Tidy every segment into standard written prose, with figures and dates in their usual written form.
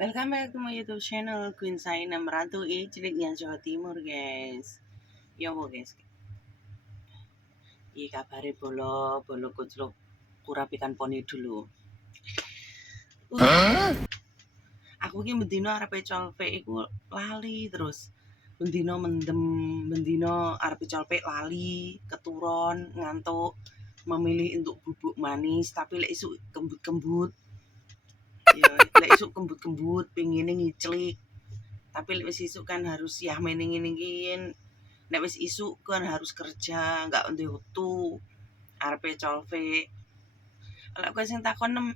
Welcome back to my YouTube channel Queen Saina Merantau Ciliknya Jawa Timur guys. Ya mau guys. Iki kabare bolo kucluk kurapikan poni dulu. Aku ki mendino arepe colpe iku lali terus. Mendino mendem, mendino arepe colpe lali, keturun, ngantuk, memilih untuk bubuk manis tapi lek isuk kembut-kembut. Ya, lek isuk kembut-kembut pingine ngiclik. Tapi lek wis isuk kan harus ya ngene iki. Nek wis isuk kan harus kerja, enggak duwe wektu. Arepe colve. Lek kowe sing takon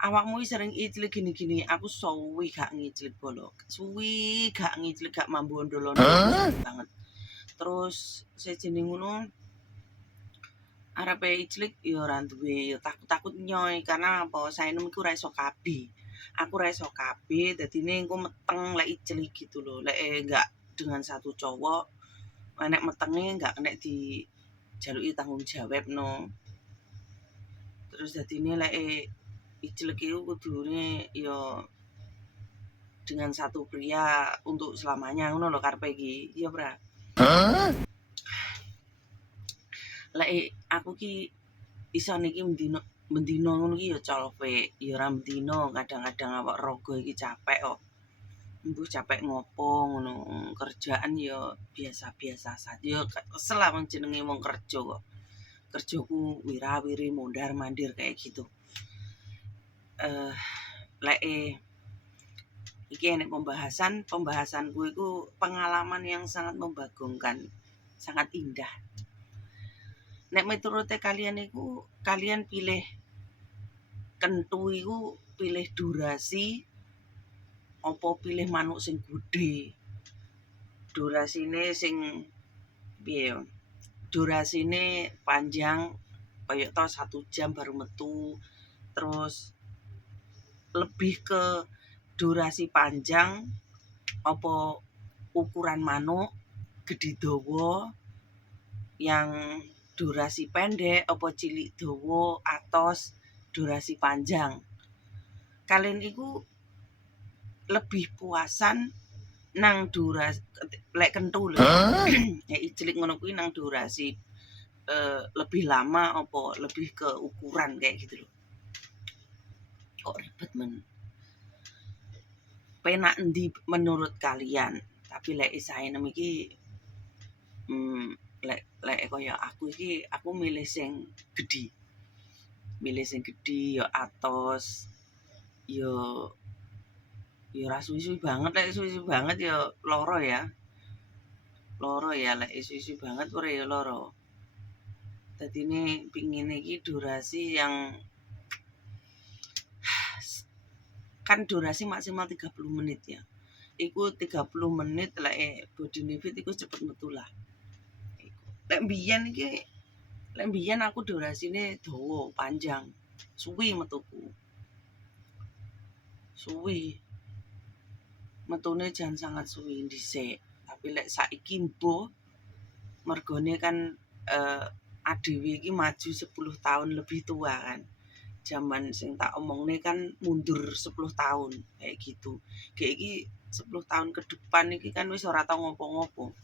awakmu sering iclik gini-gini, aku suwi gak ngiclik bolok. Suwi gak ngiclik gak mambu ndolono banget. Terus sejene ngono arepe iclik ya ora duwe ya takut nyoy karena apa? Saenem iku ora iso kabeh. Aku ora iso kabeh dadine engko meteng lek iclik gitu loh. Lek enggak dengan satu cowok nek metenge enggak kena dijaluki tanggung jawab no. Terus dadine lek iclik iku kudune ya dengan satu pria untuk selamanya ngono lho karepe iki. Iya, Bra. Lek aku ki iso niki mendino ngono ki ya colpe, ya ora mendino, kadang-kadang awak raga iki capek kok. Mbuh capek ngopo ngono. Kerjaan ya biasa-biasa saja. Ya kesel lah jenenge wong kerja kok. Kerjaku wira-wiri mondar-mandir kayak gitu. Lek iki enek pembahasanku iku pengalaman yang sangat membagongkan, sangat indah. Nek miturut kalian iku kalian pilih kentu iku pilih durasi apa pilih manuk sing gede? Durasine sing piye ya? Durasine panjang kaya to 1 jam baru metu. Terus lebih ke durasi panjang apa ukuran manuk gede dawa yang durasi pendek apa cilik dawa atos durasi panjang. Kalian iku lebih puasan nang durasi lek kentu lho. Ya cilik ngono kuwi nang durasi lebih lama apa lebih ke ukuran kayak gitu loh. Kok ribet men. Penak endi menurut kalian? Tapi lek saenem iki lek kaya aku iki aku milih sing gedhi. Milih sing gedhi ya atos ya ora suwi-suwi banget, lek suwi-suwi banget ya lara ya. Lara ya lek suwi-suwi banget ora ya lara. Dadine pingin iki durasi yang kan durasi maksimal 30 menit ya. Iku 30 menit lek body fit iku cepet metu lah. Lek mbiyen aku durasine dawa, panjang. Suwi metuku. Suwi. Metune jan sangat suwi dhisik. Tapi lek saiki mbuh mergone kan ADW iki maju 10 tahun lebih tua kan. Zaman sing tak omongne kan mundur 10 tahun kayak gitu. Kayak iki 10 tahun ke depan iki kan wis ora tau ngopo-ngopo.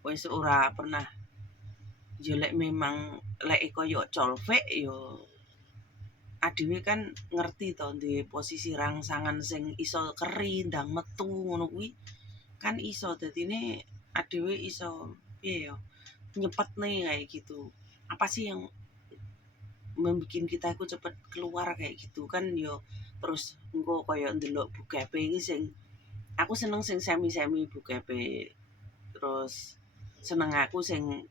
Wis ora pernah ya lek memang lek koyo colvek yo adewe kan ngerti to duwe posisi rangsangan sing iso keri ndang metu ngono kuwi kan iso dadine adewe iso piye ya nyepetne kayak gitu. Apa sih yang membuat kita itu cepet keluar kayak gitu kan yo terus engko koyo ndelok bukepe iki sing aku seneng sing semi-semi bukepe. Terus seneng aku sing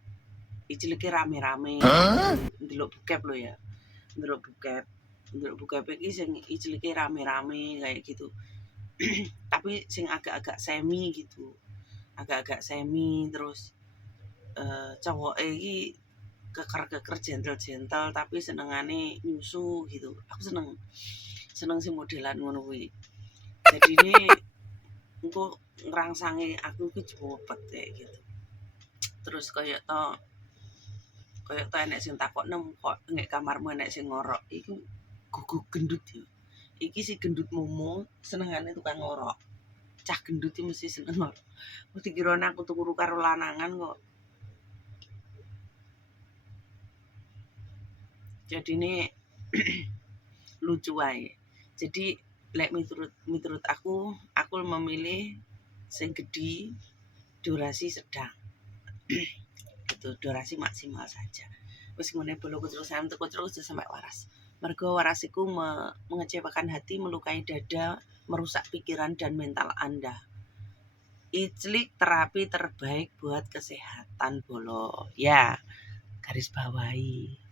icilike rame-rame. Ndelok bukep lho ya. Ndelok bukep iki sing icilike rame-rame kayak gitu. Tapi sing agak-agak semi gitu. Agak-agak semi terus cowoke iki keker gentle tapi senengane nyusu gitu. Aku seneng sing modelan ngono kuwi. Jadi ini engko ngrangsangi aku iki cepet kayak gitu. Terus kaya to enek sing takok kok nek kamarmu enek sing ngorok iku guguk gendut ya. iki si gendut momo senengane tukang ngorok. Cah gendut iki mesti seneng ngorok. Mesti dikirone aku turu karo lanangan kok. Jadine lucu wae. Jadi lek miturut aku memilih sing gedhi durasi sedang. Gitu, durasi maksimal saja. Wis ngene bolo kucuk sayam teko terus sampai waras. Mergo waras iku mengecewakan hati, melukai dada, merusak pikiran dan mental Anda. Iclik terapi terbaik buat kesehatan bolo. Ya, garis bawahi.